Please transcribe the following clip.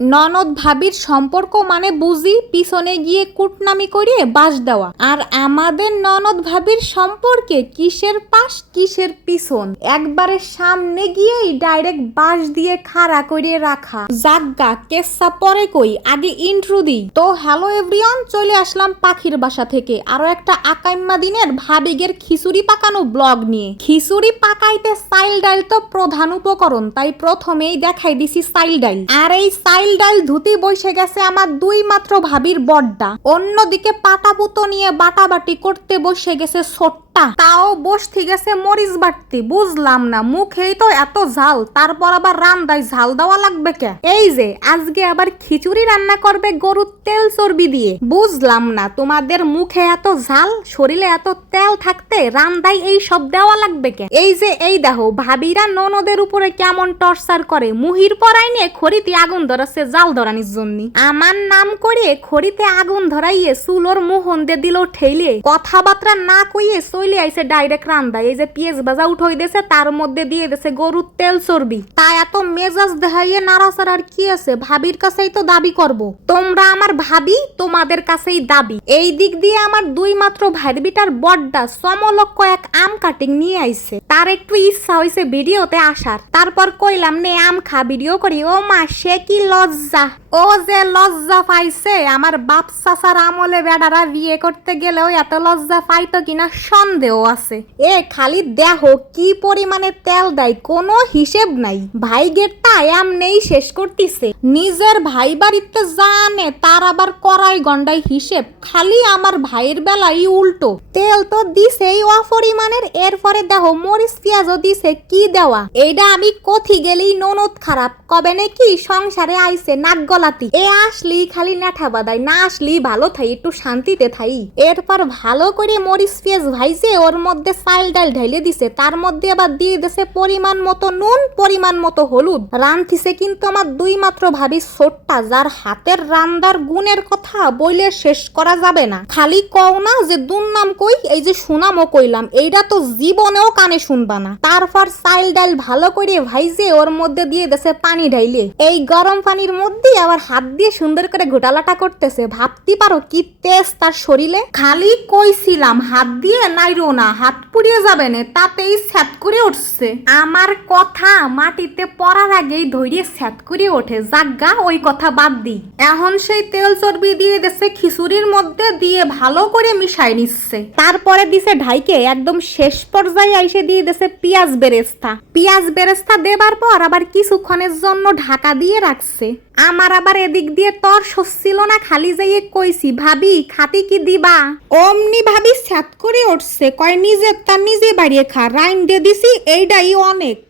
ননদ ভাবির সম্পর্ক মানে বুঝি পিছনে গিয়ে কুটনামি করিয়ে বাস দেওয়া। আর আমাদের ননদ ভাবির সম্পর্কে কিসের পাশ, কিসের পিছন? একবারে সামনে গিয়েই ডাইরেক্ট বাস দিয়ে খাড়া করিয়ে রাখা। জাগা কেসা পরে কই? আগে ইন্ট্রো দিই। তো হ্যালো এভরিওয়ান চলে আসলাম পাখির বাসা থেকে। আরও একটা আকাইম্মা দিনের ভাবিগের খিচুড়ি পাকানো ব্লগ নিয়ে। খিচুড়ি পাকাইতে সাইল ডাইল তো প্রধান উপকরণ, তাই প্রথমেই দেখাই দিছি সাইল ডাইল আর এই সাইল ডাইল ডাইল ধুতি বসে গেছে আমার দুই মাত্র ভাবির বড্ডা। অন্যদিকে পাটাপুতো নিয়ে বাটাবাটি করতে বসে গেছে ছোট্টা তাও বসতে গেছে মরিচ বাটতি। বুঝলাম না, মুখেই তো এত ঝাল, তারপর আবার রান্দায় ঝাল দেওয়া লাগবে কে? এই যে, আজকে আবার খিচুড়ি রান্না করবে গরুর তেল চর্বি দিয়ে। বুঝলাম না, তোমাদের মুখে এত ঝাল, শরীরে এত তেল থাকতে রান্দায় এই সব দেওয়া লাগবে কে? এই যে, এই দেখো, ভাবিরা ননদের উপরে কেমন টর্চার করে। মুহির পরাই নিয়ে খড়িতে আগুন ধরাচ্ছে জাল ধরানির জন্য। আমার নাম করে খড়িতে আগুন ধরাইয়ে চুলোর মোহন দিয়ে দিল ঠেলে কথাবার্তা না কইয়ে চলে আইছে ডাইরেক্ট রান্দা এই যে পেঁয়াজ ভাজা উঠই দিয়েছে তার মধ্যে দিয়ে দিয়েছে গরুর তেল চর্বি। তা এত মেজাজ দেখাইয়ে নাড়াচাড়া আর কি আছে? ভাবির কাছেই তো দাবি করব। তোমরা আমার ভাবি, তোমাদের কাছেই দাবি। এই দিক দিয়ে আমার দুই মাত্র ভাইবিটার বড্ডা সমলক্ষ এক আম কাটিং নিয়ে আইছে। তার একটু ইচ্ছা হইছে ভিডিওতে আসার। তারপর কইলাম, নে, আম খা, ভিডিও করি। ও মা, সে কি লজ্জা ও যে লজ্জা পাইছে, আমার বাপ চাচার আমলে বেড়ারা বিয়ে করতে গেলেও এত লজ্জা পাইতো কিনা সন্দেহ আছে। এ খালি দেহ, কি পরিমাণে তেল দেয় কোনো হিসেব নাই। ভাই গেটটা এমনেই শেষ করতিছে। নিজের ভাই বাড়িতে জানে, তার আবার করাই গন্ডাই হিসেব। খালি আমার ভাইয়ের বেলাই উল্টো। তেল তো দিছেই অপরিমাণের, এরপরে দেহ, মরিচ, পেঁয়াজও দিছে, কি দেওয়া? এইটা আমি কথি গেলেই ননদ খারাপ, কবে নাকি সংসারে আইছে, নাক গলাতি এ আসলি খালি নেঠা বাদাই না আসলি ভালো থাই, একটু শান্তিতে থাই। এরপর ভালো করে মরিচ পেঁয়াজ ভাইছে ওর মধ্যে চাইল ডাল ঢাইলে দিছে, তার মধ্যে আবার দিয়ে দিছে পরিমাণ মতো নুন, পরিমাণ মতো হলুদ। রান্ধিছে কিন্তু আমার দুই মাত্র ভাবি ছোট্টা যার হাতের রান্দার গুণের কথা বইলে শেষ করা যাবে না। খালি কও না যে দুর্নাম কই, এই যে সুনামও কইলাম এইটা তো জীবনেও কানে শুনবা না। তারপর চাইল ডাল ভালো করে ভাইজে ওর মধ্যে দিয়ে দেছে পানি ঢাইলে। এই গরম পানির মধ্যে আবার হাত দিয়ে সুন্দর করে ঘোটালাটা করতেছে, ভাবতে পারো কি তেজ তার শরীরে? খালি কইছিলাম, হাত দিয়ে নাইরো না, হাত পুড়িয়ে যাবে না, তাতেই স্যাত করে উঠছে। আমার কথা মাটিতে পড়ার আগেই ধৈর্য স্যাত করে ওঠে জাগা ওই কথা বাদ দিই। এখন সেই তেল চর্বি দিয়ে দেছে, খিচুড়ির মধ্যে দিয়ে ভালো করে মিশাই নিচ্ছে। তারপরে দিছে ঢাইকে, একদম শেষ পর্যায়ে এসে দিয়ে দেছে পেঁয়াজ বেরেস্তা। পেঁয়াজ বেরেস্তা দেবার পর আবার কিছুক্ষণের জন্য ঢাকা দিয়ে রাখছে। আমার আবার এদিক দিয়ে তর সচ্ছিল না, খালি যাইয়ে কইছি, ভাবি, খাতি কি দিবা? অমনি ভাবি স্যাত করে উঠছে, কয় নিজের তার নিজে বাড়িয়ে খা, রাইন দিয়ে দিছি এইটাই অনেক।